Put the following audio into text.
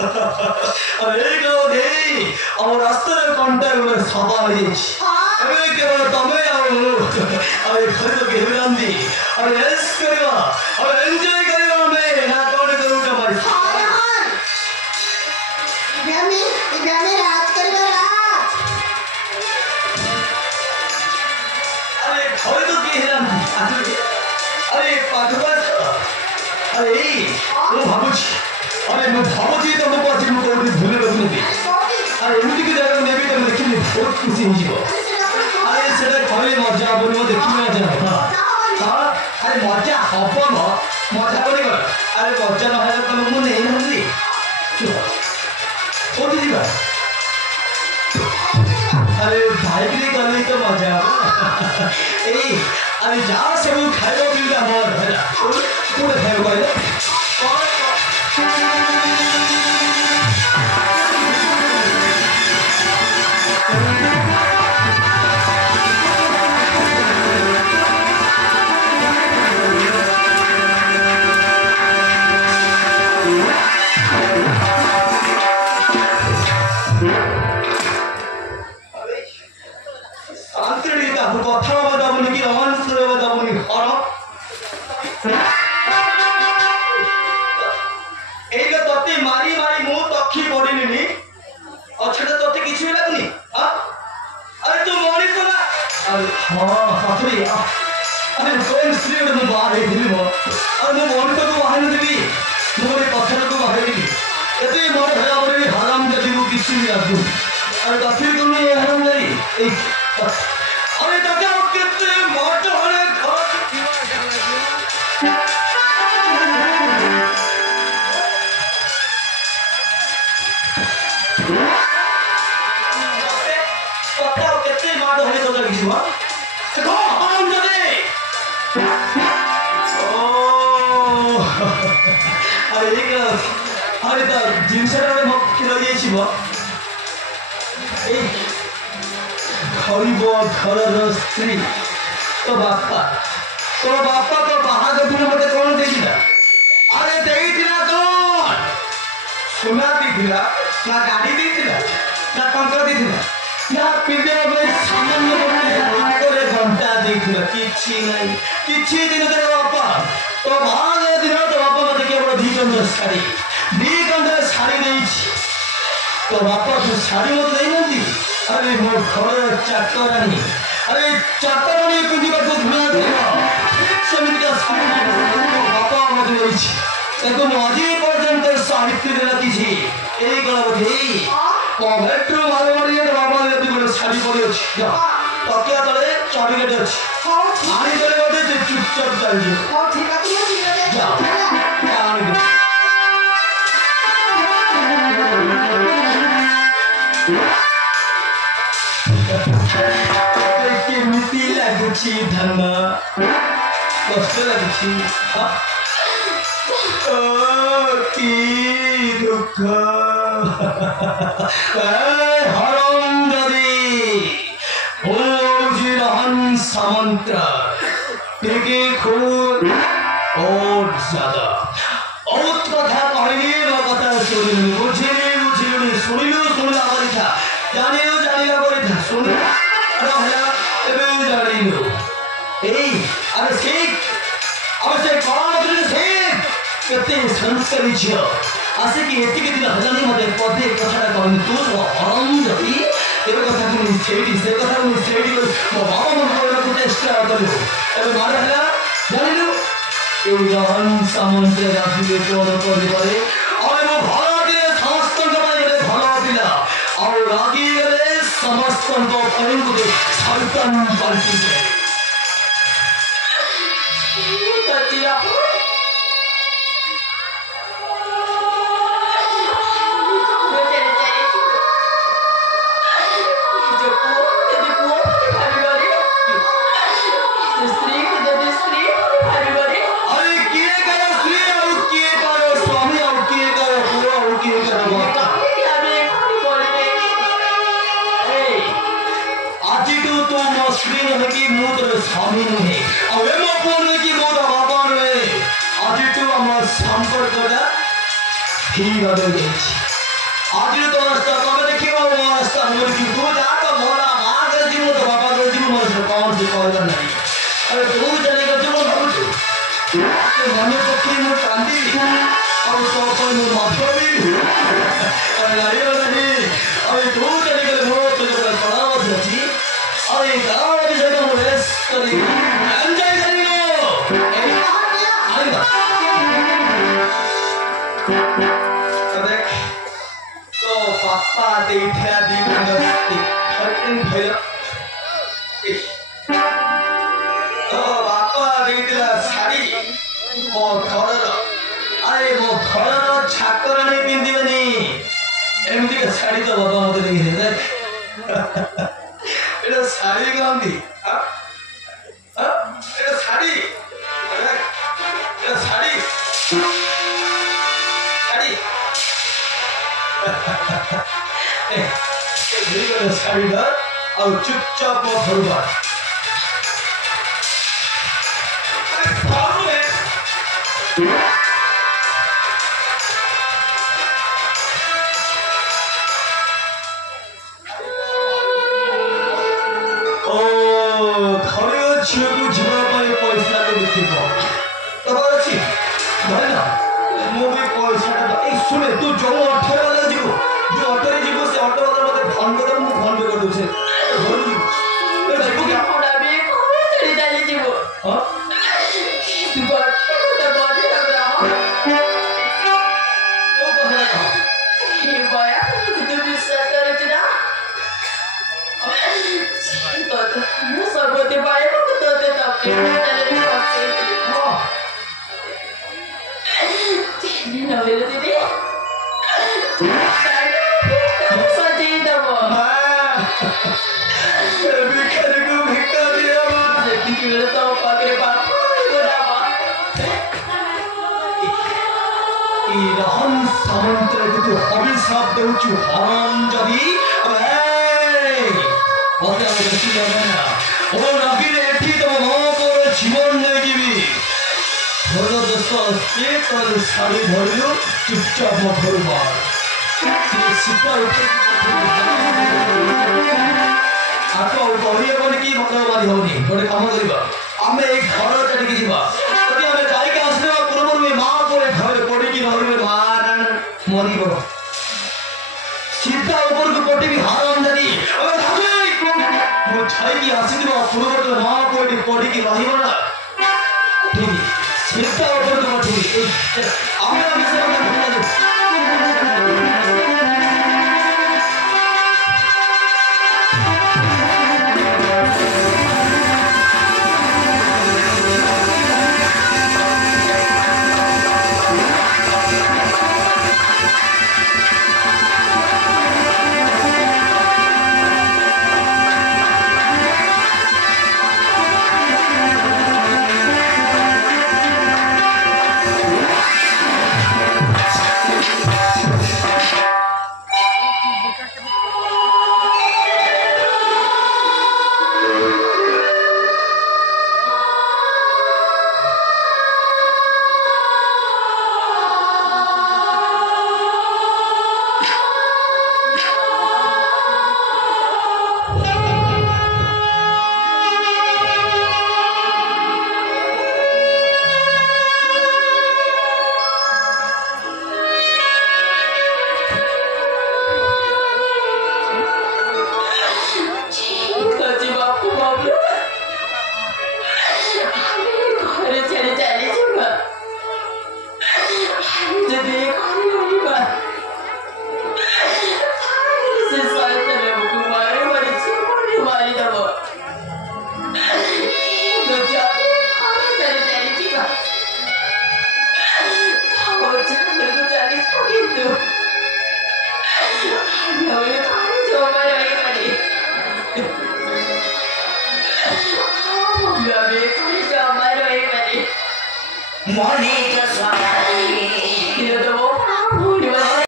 अरे को नहीं और रास्ते में कांटेक्ट में सवाल ये अरे केवल तमें आओ अरे घर तो गेहूं दी और रेस करेगा और एंजॉय करेगा मैं ना कौन करूँगा भाई इब्राहिम रात करेगा रात अरे घर तो गेहूं दी अरे पागल अरे वो भाबुची अरे मैं भाबुची तो मैं पास में कोई भूले रखूंगी अरे एमती की जगह में भी तो देखिए बहुत खुशी हो जीवो अरे सेटा कहले मजा बोली मो देखि मजा हां अरे मजा हबो न मजा बोली कर अरे मजा न है तो मु नहीं हंदी कोठी जीवा अरे बाइक रे गले तो मजा ए अरे जा सब खाइबो पिबा मोर हैला कोठे खाइबो कहले ठीक है ଆଜିରୁ ତ ରାସ୍ତା ତମେ ଦେଖିବ ମୋ ରାସ୍ତା ମୁଁ କି ତୁ ଯା ତ ମୋରା ମା ଘରେ ଯିବୁ ତ ବାପା ଘରେ ଯିବୁ ମୋର ସେ କଣ ସେ କହିବାର ନାହିଁ ଆରେ ତୁ ଚାଲିକି ଯିବୁ ଭାବୁଛୁ ମନେ ପକେଇ ମୁଁ କାନ୍ଦିବି ଆଉ ତୋ ପାଇଁ ମୁଁ ମାଫ ବି ଆରେ ଲାଗିବ ନାହିଁ ଆରେ ତୁ ଚାଲିଗଲେ ମୋ ତୋ ଯୋଉ କଳା ମଧ୍ୟ ଅଛି ଆରେ ଗାଁ ବିଷୟରେ ମୁଁ ରେସ୍ କରି ଏନ୍ଜୟ କରିବ ଆଇବା देख तो पापा देखा दी बंदस्ती हटन भैया तो पापा देखला साड़ी मो घरर अरे मो घरर छाकराणी पिंदिबनी एमती का साड़ी तो बाबा मते देखि देख एटा साड़ी गांधी एटा साड़ी एटा साड़ी साड़ी और चुपचाप वो भरवा ओ घरे झील को जीवा पैसा तो बिक तब अच्छी ना मुझे पैसा शुणे तू जो अठर वाला जीव जो अटो जीव से अटो वाला मते फोन कर मु फोन पे कर दूछे घर जीव ए जीव के फोड़ा बे कोन चली जाली जीव हां तू बात तो बॉडी लग रहा हो तो कहला ये बाया तू विश्वास करे ना तो ये सब होते बाया तो ते तब के चले पक्के हां तेरी नवेले दीदी अभिशाप देउछु हराम जदी मते आमे देखि जाना ओ नबीले एठी तो मोर जीवन नै जीवी घर दोस्त से कर साड़ी धरियो चुपचाप मत भरबा सिपाही आको कहिए बोल की भगवान होनी गोटे काम करबा आमे एक घर चढ़ी जीवा जदी आमे जाई के आसले पूर्व में मां कोरे घर पड़ी की रहबे मारन मरिबो सीधा ऊपर को कोटी भी हाराम जदी अबे भागे मो छाई की आसीदिबा पूर्व में मां कोटी पड़ी की रहिबो ना ठीक सीधा ऊपर को कोटी आमे विषय में Morning,